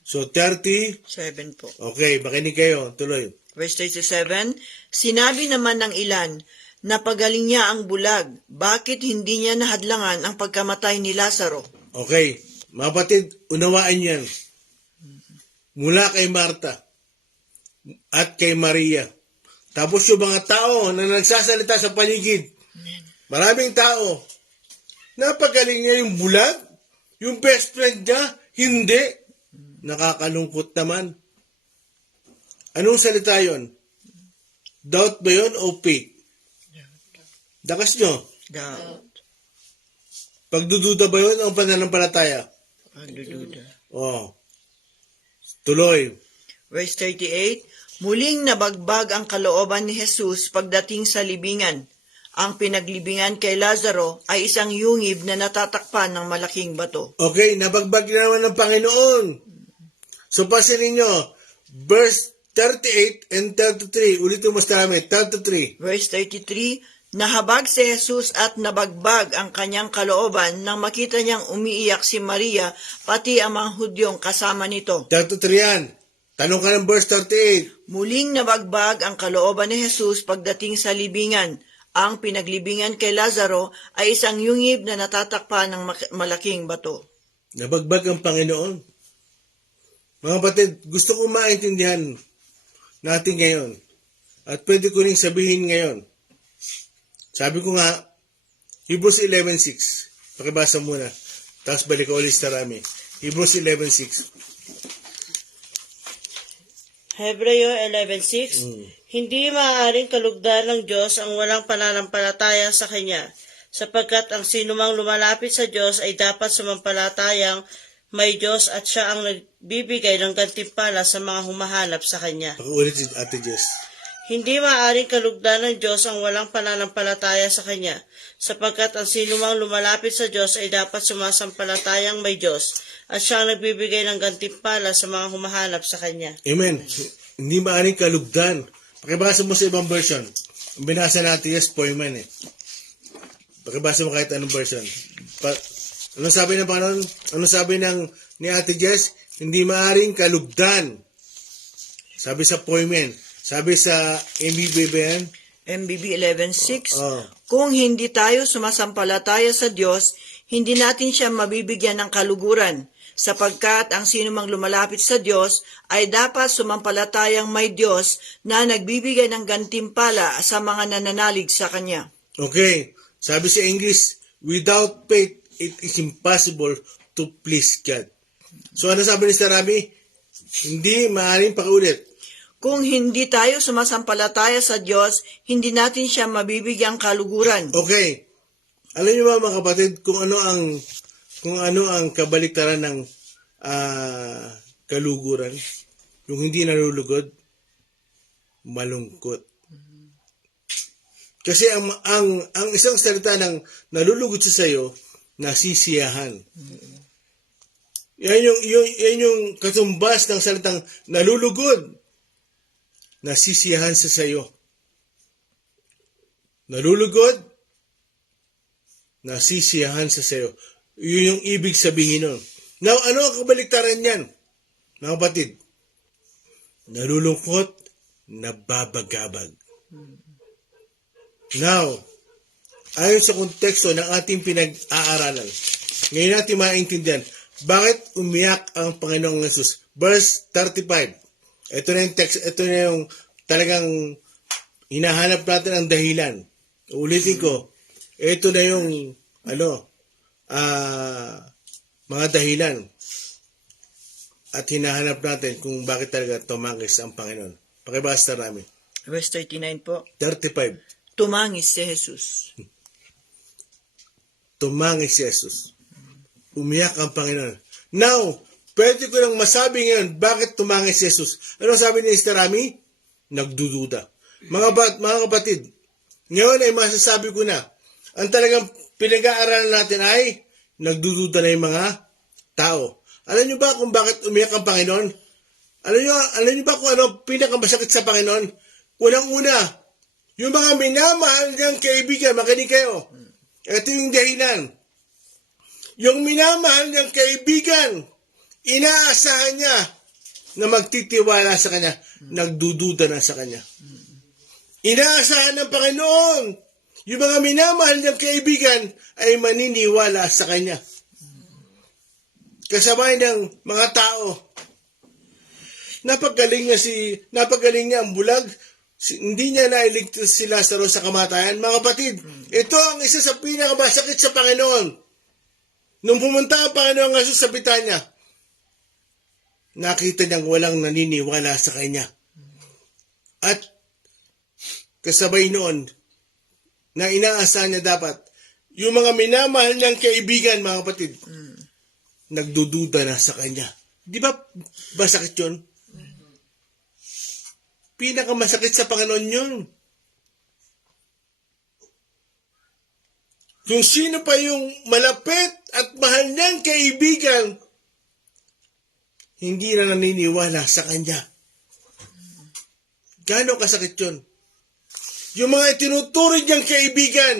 So, 30. 7 po. Okay, makinig kayo. Tuloy. Verse 37, sinabi naman ng ilan, napagaling niya ang bulag, bakit hindi niya nahadlangan ang pagkamatay ni Lazaro? Okay, mga kapatid, unawaan yan. Mula kay Marta at kay Maria. Tapos yung mga tao na nagsasalita sa paligid. Maraming tao. Napagaling niya yung bulag. Yung best friend niya, hindi. Nakakalungkot naman. Anong salita yon? Doubt ba yun o faith? Dakas nyo. Doubt. Pagdududa ba yun o pananampalataya? Pagdududa. Oh. Tuloy. Verse 38, muling nabagbag ang kalooban ni Jesus pagdating sa libingan. Ang pinaglibingan kay Lazaro ay isang yungib na natatakpan ng malaking bato. Okay, nabagbag na naman ng Panginoon. So, pasin ninyo, verse 38 and 33. Ulitin mo sa namin, 33. Verse 33, nahabag si Jesus at nabagbag ang kanyang kalooban nang makita niyang umiiyak si Maria, pati ang mga Hudyong kasama nito. 33 yan. Tanong ka ng verse 38. Muling nabagbag ang kalooban ni Jesus pagdating sa libingan. Ang pinaglibingan kay Lazaro ay isang yungib na natatakpan ng malaking bato. Nabagbag ang Panginoon. Mga kapatid, gusto ko maintindihan natin ngayon. At pwede ko rin sabihin ngayon. Sabi ko nga, Hebrews 11:6. Pakibasa muna. Tapos balik ko ulit sa rami. Hebrews 11:6. Hebreo 11:6, Hindi maaaring kalugdan ng Diyos ang walang pananampalataya sa Kanya, sapagkat ang sinumang lumalapit sa Diyos ay dapat sumampalatayang may Diyos at Siya ang nagbibigay ng gantimpala sa mga humahanap sa Kanya. Pakiulit si Ate Jess. Hindi maaaring kalugdan ng Diyos ang walang pananampalataya sa Kanya, sapagkat ang sinumang lumalapit sa Diyos ay dapat sumasampalatayang may Diyos, at Siya ang nagbibigay ng gantimpala sa mga humahanap sa Kanya. Amen. Hindi maaaring kalugdan. Pakibasa mo sa ibang version. Ang binasa natin, yes, Poyman eh. Pakibasa mo kahit anong version. Anong sabi ng Panginoon? Anong sabi ni Ate Jess? Hindi maaaring kalugdan. Sabi sa Poyman. Sabi sa MBB ba yan? MBB 11:6, Oh. Kung hindi tayo sumasampalataya sa Diyos, hindi natin siya mabibigyan ng kaluguran, sapagkat ang sinumang lumalapit sa Diyos ay dapat sumampalatayang may Diyos na nagbibigay ng gantimpala sa mga nananalig sa Kanya. Okay. Sabi sa English, without faith, it is impossible to please God. So ano sabi ni Sarami? Hindi maaaring pakiulit. Kung hindi tayo sumasampalataya sa Diyos, hindi natin siya mabibigyang kaluguran. Okay. Alam niyo ba mga kapatid kung ano ang kabaliktaran ng kaluguran? Yung hindi nalulugod, malungkot. Kasi ang isang salita ng nalulugod sa sayo, nasisiyahan. Yan yung katumbas ng salitang nalulugod. Nasisiyahan sa sayo. Nalulugod, nasisiyahan sa sayo. Yun yung ibig sabihin nun. Now, ano ang kabaliktaran yan? Mga kapatid, nalulungkot, nababagabag. Now, ayon sa konteksto ng ating pinag-aaralan, ngayon natin maintindihan, bakit umiyak ang Panginoong Jesus? Verse 35. Ito na yung text, ito na yung talagang hinahanap natin ang dahilan. Ulitin ko, ito na yung mga dahilan at hinahanap natin kung bakit talaga tumangis ang Panginoon. Pakibasa namin. Verse 39 po, 35. tumangis si Jesus. Tumangis si Jesus. Umiyak ang Panginoon. Now, pwede ko lang masabi ngayon bakit tumangis si Jesus. Ano sabi ni Mr. Rami? Nagdududa. Mga kapatid, ngayon ay masasabi ko na, ang talagang pinag-aaralan natin ay nagdududa na yung mga tao. Alam niyo ba kung bakit umiyak ang Panginoon? Alam niyo ba kung ano pinakamasakit sa Panginoon? Unang-una, yung mga minamahal niyang kaibigan, makinig kayo. Ito yung dahilan. Yung minamahal niyang kaibigan, inaasahan niya na magtitiwala sa Kanya, nagdududa na sa Kanya. Inaasahan ng Panginoon, yung mga minamahal niyang kaibigan ay maniniwala sa Kanya. Kasabay ng mga tao, napagaling niya ang bulag, hindi niya nailigtas si Lazaro sa kamatayan. Mga kapatid, ito ang isa sa pinakamasakit sa Panginoon. Nung pumunta ang Panginoon ng Jesus sa Betanya, nakita niyang walang naniniwala sa Kanya. At kasabay noon, na inaasahan niya dapat, yung mga minamahal niyang kaibigan, mga kapatid, nagdududa na sa Kanya. Di ba masakit yun? Pinakamasakit sa Panginoon yun. Kung sino pa yung malapit at mahal niyang kaibigan, hindi na naniniwala sa Kanya. Gaano kasakit yun? Yung mga itinuturing niyang kaibigan,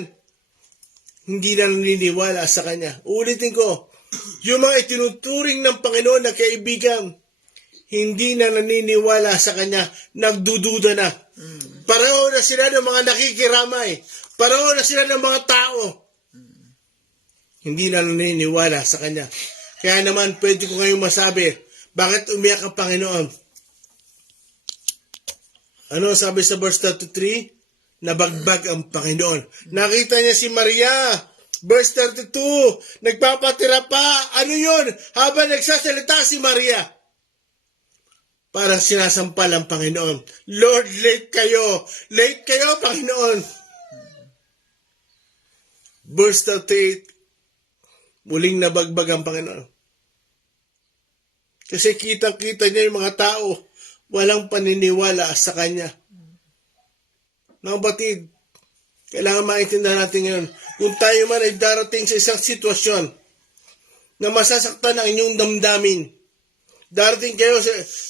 hindi na naniniwala sa Kanya. Ulitin ko, yung mga itinuturing ng Panginoon na kaibigan, hindi na naniniwala sa Kanya, nagdududa na. Pareho na sila ng mga nakikiramay. Pareho na sila ng mga tao. Hindi na naniniwala sa Kanya. Kaya naman, pwede ko ngayong masabi, bakit umiyak ang Panginoon? Ano sabi sa verse 33? Nabagbag ang Panginoon. Nakita niya si Maria. Verse 32, nagpapatira pa. Ano yun? Habang nagsasalita si Maria, parang sinasampal ang Panginoon. Lord, late kayo. Late kayo, Panginoon. Verse 38, muling nabagbag ang Panginoon. Kasi kitang-kita niya yung mga tao, walang paniniwala sa Kanya. Mga batid, kailangan maintindihan natin ngayon, kung tayo man ay darating sa isang sitwasyon na masasaktan ang inyong damdamin, darating kayo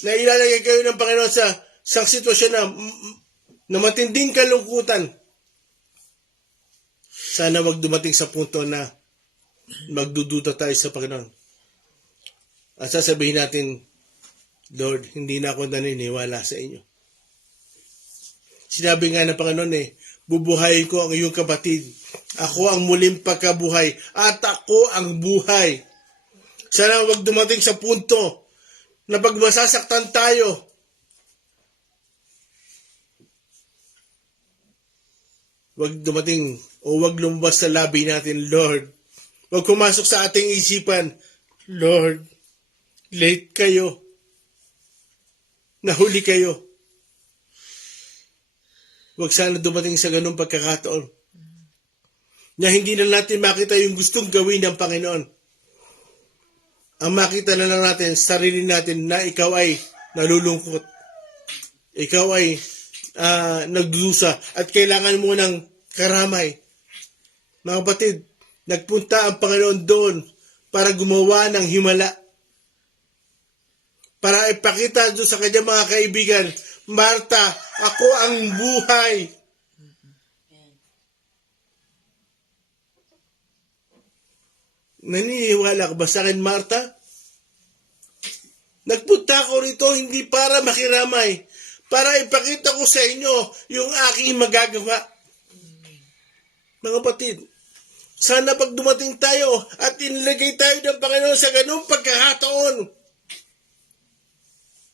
na ilalagay kayo ng Panginoon sa isang sitwasyon na matinding kalungkutan. Sana wag dumating sa punto na magdududa tayo sa Panginoon. At sasabihin natin, Lord, hindi na ako naniniwala sa inyo. Sinabi nga ng Panginoon bubuhayin ko ang iyong kapatid. Ako ang muling pagkabuhay at ako ang buhay. Sana wag dumating sa punto na pag masasaktan tayo, wag dumating o wag lumabas sa labi natin, Lord. Wag pumasok sa ating isipan, Lord, late kayo. Nahuli kayo. Wag sana dumating sa ganung pagkakataon na hindi na natin makita yung gustong gawin ng Panginoon. Ang makita na lang natin, sarili natin na ikaw ay nalulungkot. Ikaw ay nagdudusa at kailangan mo ng karamay. Mga kapatid, nagpunta ang Panginoon doon para gumawa ng himala. Para ipakita doon sa kanyang mga kaibigan, Marta, ako ang buhay. Naniniwala ka ba sa akin, Marta? Nagpunta ako rito hindi para makiramay, para ipakita ko sa inyo yung aking magagawa. Mga kapatid, sana pag dumating tayo at inilagay tayo ng Panginoon sa ganung pagkakataon,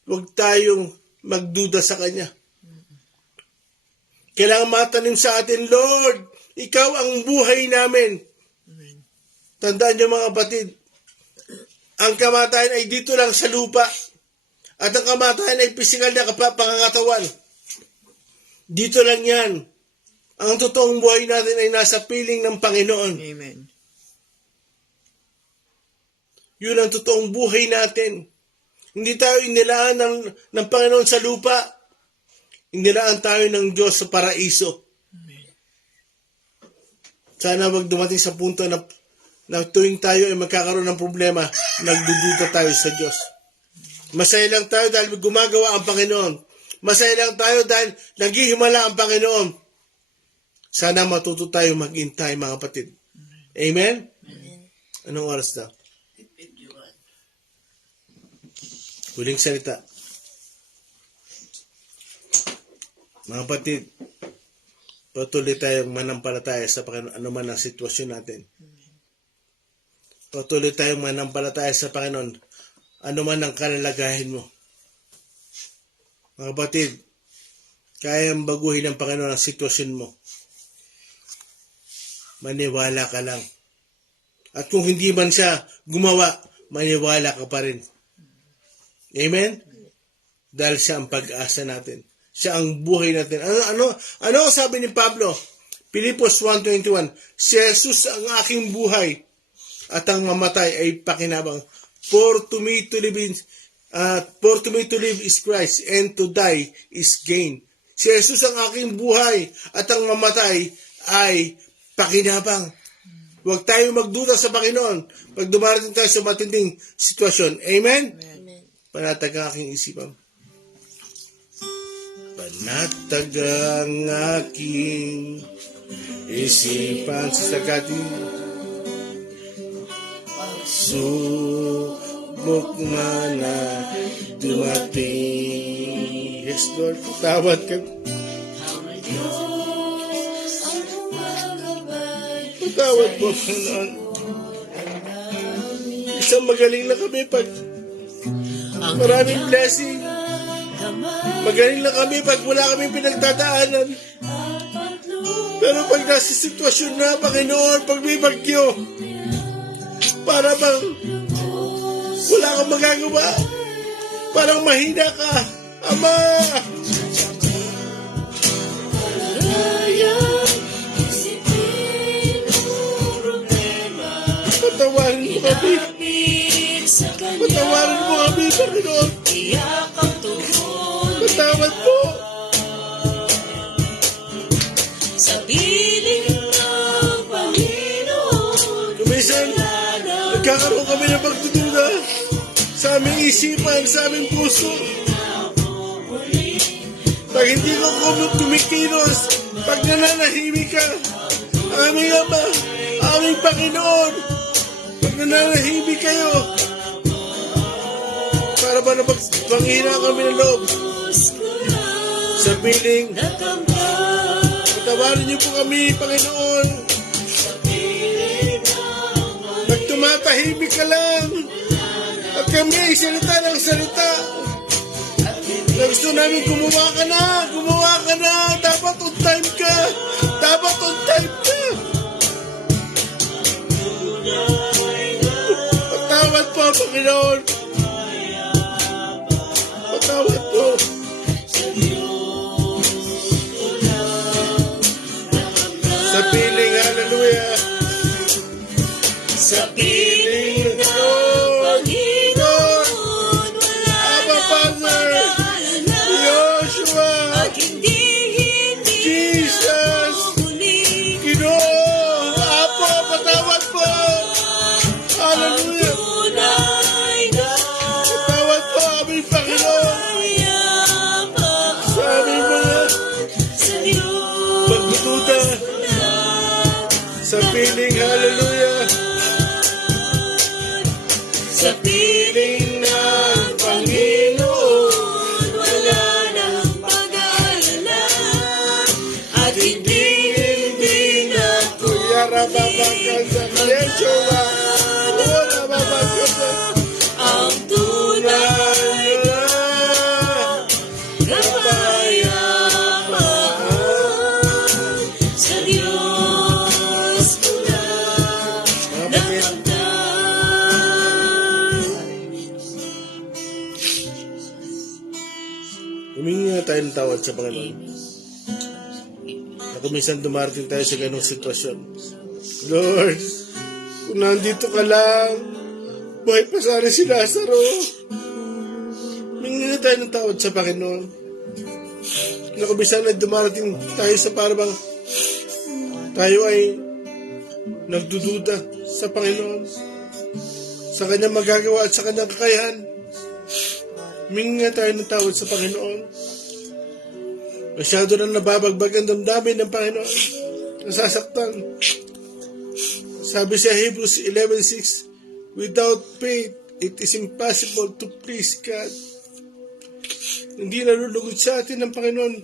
huwag tayong magduda sa Kanya. Kailangan matanim sa atin, Lord, ikaw ang buhay namin. Tandaan niyo mga kapatid, ang kamatayan ay dito lang sa lupa. At ang kamatayan ay pisikal na pangangatawan. Dito lang yan. Ang totoong buhay natin ay nasa piling ng Panginoon. Amen. Yun ang totoong buhay natin. Hindi tayo inilaan ng Panginoon sa lupa. Inilaan tayo ng Diyos sa paraiso. Sana wag dumating sa punto na tuwing tayo ay magkakaroon ng problema, nagdududa tayo sa Diyos. Masaya lang tayo dahil gumagawa ang Panginoon. Masaya lang tayo dahil naghihimala ang Panginoon. Sana matuto tayo maghintay, mga kapatid. Amen? Anong oras na? Huling salita. Mga kapatid, patuloy tayong manampalataya sa Panginoon, ano man ang sitwasyon natin. Patuloy tayong manampalataya sa Panginoon, ano man ang kalalagayan mo. Mga kapatid, kayang baguhin ng Panginoon ang sitwasyon mo. Maniwala ka lang. At kung hindi man siya gumawa, maniwala ka pa rin. Amen? Dahil siya ang pag-asa natin. Siya ang buhay natin. Ano ang sabi ni Pablo? Pilipos 1:21, si Jesus ang aking buhay at ang mamatay ay pakinabang. For to me to live is Christ, and to die is gain. Si Jesus ang aking buhay at ang mamatay ay pakinabang. Huwag tayo magduda sa Panginoon pag dumarating tayo sa matinding sitwasyon. Amen? Amen. Panatag ang aking isipan. Panatag ang aking isipan sa sagating pagsubok man na dumating. Yes, Lord, tawad ka. Tawad po, Panginoon. Isang magaling na kami pag maraming blessing. Magaling na kami pag wala kami pinagdadaanan. Pero pag nasa sitwasyon na, Panginoon, pag may bagyo, para bang wala kang magagawa. Parang mahina ka, Ama. Patawarin mo kami. Patawarin mo kami, Panginoon. Patawad po. Sa piling ng Panginoon. Kumisan, nagkakaroon kami ng pagdududa sa aming isipan, sa aming puso. Pag hindi ko kumikilos, pag nananahimik ka, aming Ama, aming Panginoon, pag nananahimik kayo, para ba na panghina kami ng loob sa piling, patawarin niyo po kami, Panginoon. Pag tumatahimik ka lang, at kami ay salita ng salita, na gusto namin gumawa ka na, dapat on time ka, Patawad po, Panginoon. Patawad po. Sa piling, hallelujah. Sa piling ng Panginoon, wala Abba, nang Father, mag-aalala. Joshua, At hindi Jesus, muling Ginoo, Apo, patawad po. Hallelujah. tunay na Patawad po, aming Panginoon, yapak sa aming mga sa Diyos. pagdududa sa piling, hallelujah. Sa piling ng Panginoon, wala nang pag-aalala. At hindi na Kuya Rababagasa, Yeshua, Ora Babagasa, ang tunay na kapayapaan sa Diyos ko lang nakamtan. Humingi na tayo ng tawad sa Panginoon. Na kung minsan dumarating tayo sa ganong sitwasyon. Lord, kung nandito ka lang, buhay pa sana si Lazaro. Humingi na tayo ng tawad sa Panginoon. Na kung minsan na dumarating tayo sa parang tayo ay nagdududa sa Panginoon, sa kanyang magagawa at sa kanyang kakayahan. Humingi nga tayo ng tawad sa Panginoon. Masyado na nababagbag ang damdamin ng Panginoon. Nasasaktan. Sabi sa Hebrews 11:6, without faith, it is impossible to please God. Hindi nalulugod sa atin ng Panginoon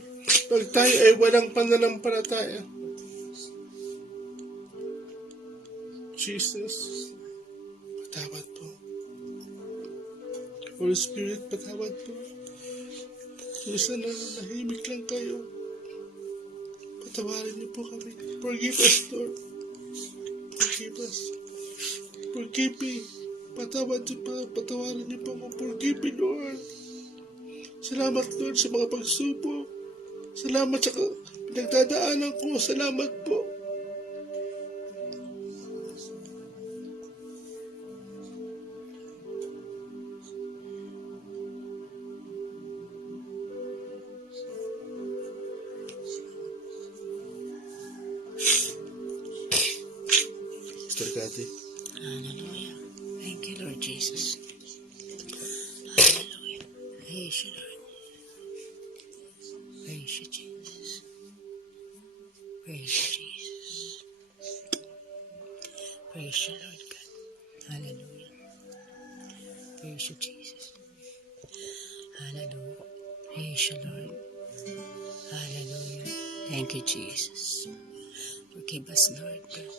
pag tayo ay walang pananampalataya. Jesus, patawad po. Holy Spirit, patawad po. Minsan na nahimik lang kayo. Patawarin niyo po kami. Forgive us, Lord. Forgive us. Forgive me. Patawarin niyo po ako. Forgive me, Lord. Salamat, Lord, sa mga pagsubok. Salamat sa pinagdadaanan ko. Salamat po. Sister Cathy. Hallelujah. Thank you, Lord Jesus. Hallelujah. Praise you, Lord. Praise you, Jesus. Praise you, Jesus. Praise you, Lord God. Hallelujah. Praise you, Jesus. Hallelujah. Praise you, Lord. Hallelujah. Thank you, Jesus. Forgive us, Lord God.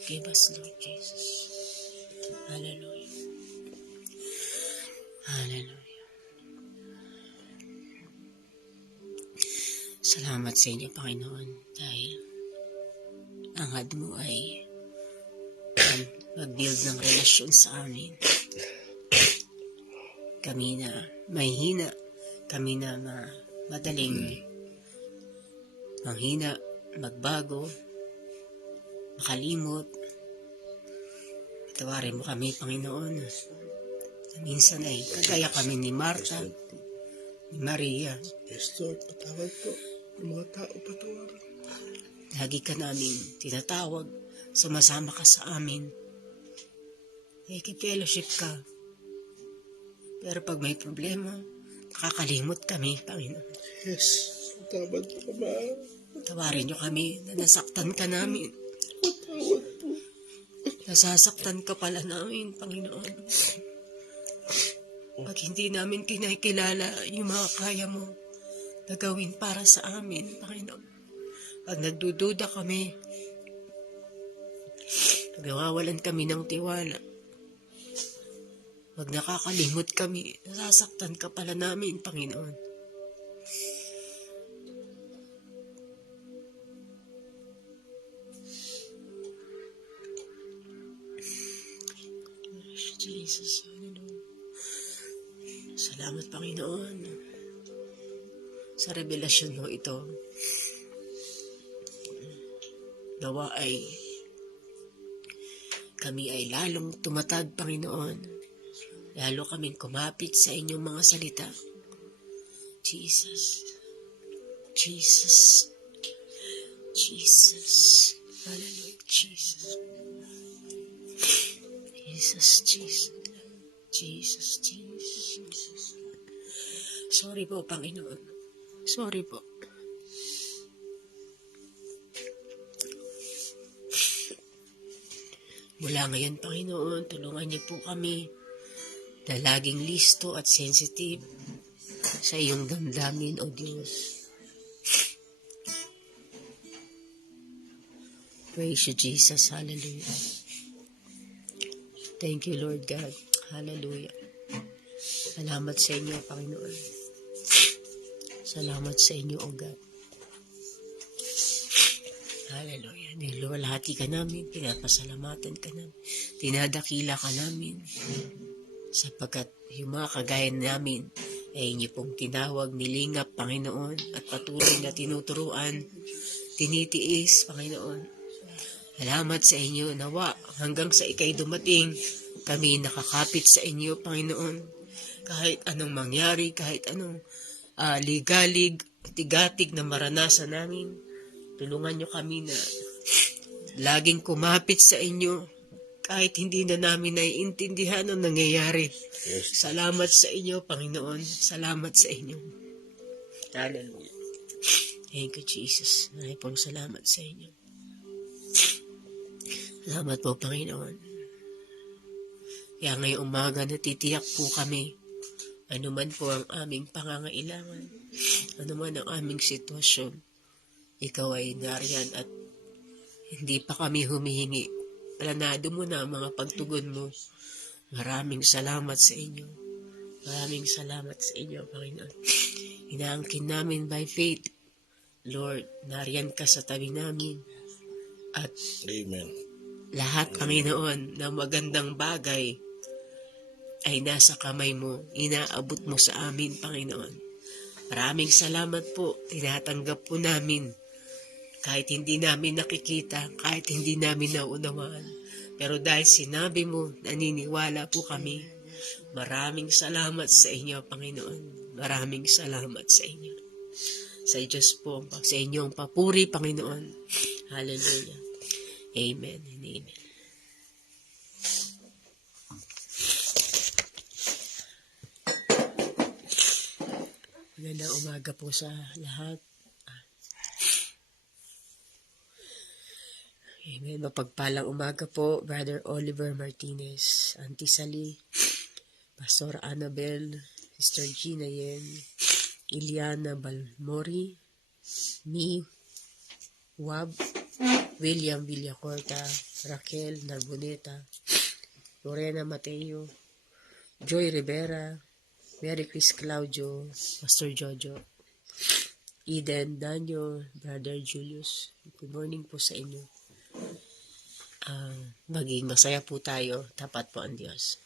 Forgive us, Lord Jesus. Hallelujah. Hallelujah. Salamat sa inyo, Panginoon, dahil ang had mo ay mag-build ng relasyon sa amin. Kami na mahina, kami na madaling manghina, magbago, makalimot. Patawarin mo kami, Panginoon. Minsan ay kagaya kami ni Marta, ni Maria. Yes, Lord, patawad po. Yung mga tao, patawarin. Lagi ka namin tinatawag, sumasama ka sa amin. Nakikipellowship ka. Pero pag may problema, nakakalimot kami, Panginoon. Yes, patawad po, Ama. Tawarin niyo kami na nasaktan ka namin. Patawad po. Nasasaktan ka pala namin, Panginoon. Pag hindi namin kinakilala yung mga kaya mo na gawin para sa amin, Panginoon. Pag nagdududa kami, pag nawawalan kami ng tiwala, pag nakakalimot kami, nasasaktan ka pala namin, Panginoon. Jesus, hallelujah. Salamat, Panginoon, sa revelasyon mo ito. Nawa ay kami ay lalong tumatag, Panginoon. Lalo kaming kumapit sa inyong mga salita. Jesus. Jesus. Jesus. Hallelujah, Jesus. Jesus, Jesus. Jesus, Jesus. Sorry po, Panginoon. Sorry po. Mula ngayon, Panginoon, tulungan niyo po kami na laging listo at sensitive sa iyong damdamin, O Diyos. Praise you, Jesus. Hallelujah. Thank you, Lord God. Hallelujah. Salamat sa inyo, Panginoon. Salamat sa inyo, O God. Hallelujah. Niluwalhati ka namin, pinapasalamatan ka namin, dinadakila ka namin, sapagkat yung mga kagaya namin ay inyo pong tinawag, nilingap, Panginoon, at patuloy na tinuturuan, tinitiis, Panginoon. Salamat sa inyo, nawa, hanggang sa ikay dumating, kami nakakapit sa inyo, Panginoon. Kahit anong mangyari, kahit anong ligalig, tigatig na maranasan namin, tulungan nyo kami na laging kumapit sa inyo, kahit hindi na namin naiintindihan ang nangyayari. Yes. Salamat sa inyo, Panginoon. Salamat sa inyo. Hallelujah. Thank you, Jesus. Maraming pong salamat sa inyo. Salamat po, Panginoon. Kaya ngayong umaga natitiyak po kami. Ano man po ang aming pangangailangan. Ano man ang aming sitwasyon. Ikaw ay nariyan at hindi pa kami humihingi. Planado mo na ang mga pagtugon mo. Maraming salamat sa inyo. Maraming salamat sa inyo, Panginoon. Inaangkin namin by faith. Lord, nariyan ka sa tabi namin. At Amen. lahat, Panginoon, na magandang bagay ay nasa kamay mo. Inaabot mo sa amin, Panginoon. Maraming salamat po. Tinatanggap po namin. Kahit hindi namin nakikita, kahit hindi namin naunawaan. Pero dahil sinabi mo, naniniwala po kami. Maraming salamat sa inyo, Panginoon. Maraming salamat sa inyo. Sa Diyos po, sa inyong papuri, Panginoon. Hallelujah. Amen and amen. Magandang umaga po sa lahat. Amen. Mapagpalang umaga po, Brother Oliver Martinez, Auntie Sally, Pastor Annabel, Sister Gina Yen, Iliana Balmori, me, Wab, William Villacorta, Raquel Narboneta, Lorena Mateo, Joy Rivera, Mary Chris Claudio, Pastor Jojo, Eden Danyo, Brother Julius. Good morning po sa inyo. Maging masaya po tayo, tapat po ang Diyos.